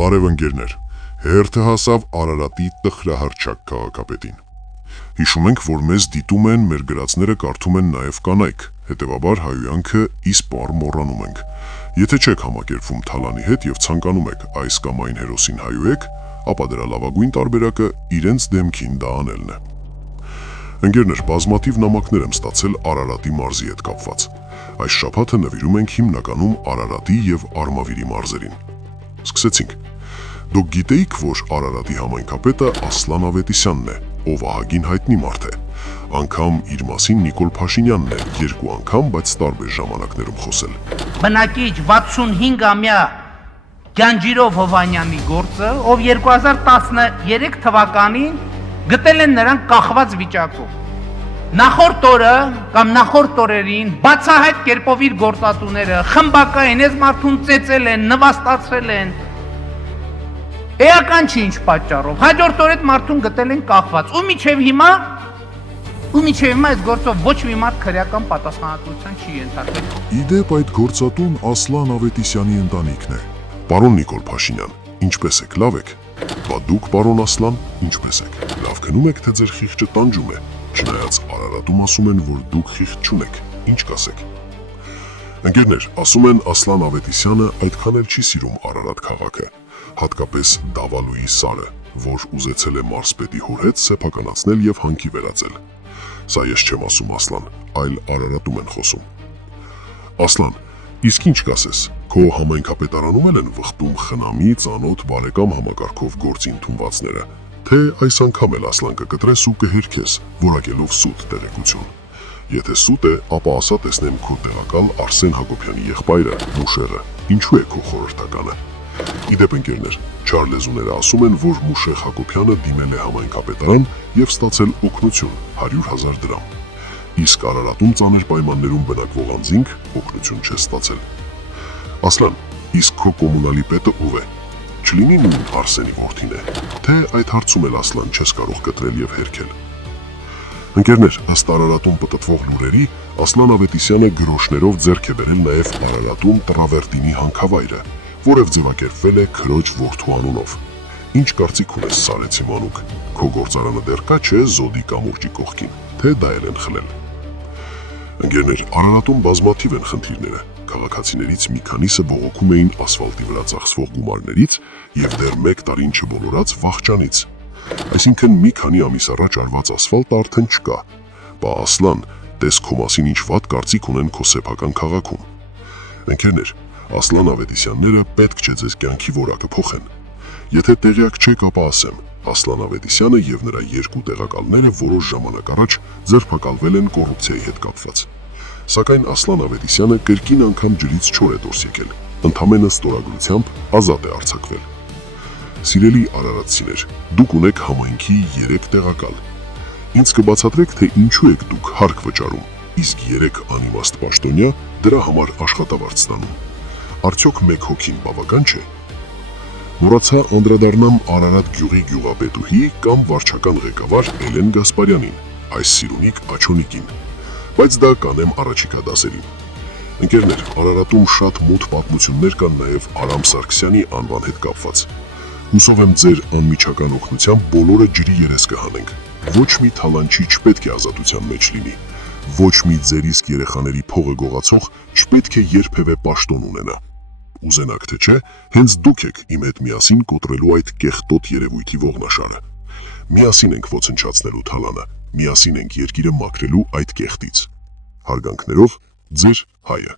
Բարև ընկերներ, հերթը հասավ Արարատի տխրահռչակ քաղաքապետին։ Հիշում ենք, որ մեզ դիտում են, մեր գրածները կարդում են նաև կանայք, հետևաբար հայոյանքը իսպառ մոռանում ենք։ Եթե չեք համակերպվում Թալանի հետ եւ ցանկանում եք այս կամ այն հերոսին հայոյեք, ապա դրա լավագույն տարբերակը իրենց դեմքին դա անելն է։ Ընկերներ, բազմաթիվ նամակներ եմ ստացել Արարատի մարզի հետ կապված։ Այս շաբաթը նվիրում ենք հիմնականում Արարատի եւ Արմավիրի մարզերին։ Սկսեցինք։ Դուք գիտեիք, որ Արարատի համայնքապետը Ասլան Ավետիսյանն է, ով ահագին հայտնի մարդ է։ Անգամ իր մասին Նիկոլ Փաշինյանն է 2 անգամ, բայց տարբեր ժամանակներում խոսել։ Բնակիչ 65-ամյա Գանջիրով Հովանյանի գործը, ով 2013 թվականին գտել են նրան կախված վիճակում։ Նախորդ օրը կամ նախորդ օրերին բացահայտ կերպով իր գործատուները խմբակային այս մարդուն ծեծել են, նվաստացրել են։ Էական չի ինչ պատճառով։ Հաջորդ օրը այդ մարդուն գտել են կախված։ Ու մինչև հիմա այս գործով ոչ մի մարդ քրեական պատասխանատվության չի ենթարկվել։ Իդեպ այդ գործատուն Ասլան Ավետիսյանի ընտանիքն է։ Պարոն Նիկոլ Փաշինյան, ինչպես եք, լավ եք։ Բա դուք, պարոն Ասլան, ինչպես եք։ Լավ քնում եք, թե ձեր խիղճը տանջում է։ Չնայած Արարատում ասում են, որ դուք խիղճ չունեք, ինչ կասեք։ Ընկերներ, ասում են Ասլան Ավետիսյանը այդքան էլ չի սիրում Արարատ քաղաքը, հատկապես Դավալուի Սարը, որ ուզեցել է մարզպետի հոր հետ սեփականացնել եւ հանքի վերածել։ Սա ես չեմ ասում, Ասլան, այլ Արարատում են խոսում։ Ասլան, իսկ ինչ կասես, քո համայնքապետարանում են վխտում խնամի, ծանոթ, բարեկամ համակարգով գործի ընդունվածները, թե այս անգամ էլ Ասլան կկտրես ու կհերքես, որակելով սուտ տեղեկություն։ Եթե սուտ է, ապա ասա տեսնեմ քո տեղակալ Արսեն Հակոբյանի եղբայրը, Մուշեղը, ինչու է քո խորհրդականը։ Իդեպ ընկերներ, չարլեզուները ասում են, որ Մուշեղ Հակոբյանը դիմել է համայնքապետարան եւ ստացել օգնություն 100,000 դրամ։ Իսկ Արարատում ծանր պայմաններում բնակվող անձինք օգնություն չէ ստացել։ Ասլան, իսկ քո կոմունալի պետը ով է։ Չլինի նույն Արսենի որդին է, թե այդ հարցում էլ Ասլան չես կարող կտրել եւ հերքել։ Ընկերներ, ըստ Արարատում պտտվող լուրերի, Ասլան Ավետիսյանը գրոշներով ձեռք է բերել նաեւ Արարատում Տրավերտինի հանքավայրը, որը ձևակերպվել է քրոջ որդու անունով։ Ինչ կարծիք ունես, Սարեցի մանուկ, քո գործարանը դեռ կա չէ Զոդի կամուրջի կողքին, թե դա էլ են խլել։ Ընկերներ, Արարատում բազմաթիվ են խնդիրները։ Քաղաքացիներից մի քանիսը բողոքում էին ասֆալտի վրա ծախսվող գումարներից եւ դեռ 1 տարին չբոլորած վախճանից։ Այսինքն մի քանի ամիս առաջ արված ասֆալտը արդեն չկա։ Բա Ասլան, տես քո մասին ինչ վատ կարծիք ունեն քո սեփական քաղաքում։ Ընկերներ, Ասլան Ավետիսյանները պետք չէ ձեզ կյանքի որակը փոխեն։ Եթե տեղյակ չեք, ապա ասեմ, Ասլան Ավետիսյանը եւ նրա 2 տեղակալները որոշ ժամանակ առաջ ձերբակալվել են կոռուպցիայի հետ կապված։ Սակայն Ասլան Ավետիսյանը կրկին անգամ ջրից չոր է դուրս եկել, ընդամենը ստորագրությամբ ազատ է արձակվել։ Սիրելի արարատցիներ, դուք ունեք համայնքի 3 տեղակալ։ Ինձ կբացատրեք, թե ինչու եք դուք հարկ վճարում, իսկ 3 անիմաստ պաշտոնյա դրա համար աշխատավարձ ստանում։ Արդյոք 1 հոգին բավական չէ։ Մոռացա անդրադառնամ Արարատ գյուղի գյուղապետուհի կամ վարչական ղեկավար Էլեն Գասպարյանին, այս սիրունիկ Աչոնիկին, բայց դա կանեմ առաջիկա դասերին։ Ընկերներ, Արարատում շատ մութ պատմություններ կան նաև Արամ Սարգսյանի անվան հետ կապված։ Հուսով եմ ձեր անմիջական օգնությամբ բոլորը ջրի երես կհանենք։ Ոչ մի թալանչի չպետք է ազատության մեջ լինի։ Ոչ մի ձեր իսկ երեխաների փողը գողացող չպետք է երբևէ պաշտոն ունենա։ Ուզենաք թե չէ, հենց դուք եք իմ հետ միասին կոտրելու այդ կեղտոտ երևույթի ողնաշարը։ Միասին ենք ոչնչացնելու թալանը, միասին ենք երկիրը մաքրելու այդ կեղտից։ Հարգանքներով, ձեր Հայը։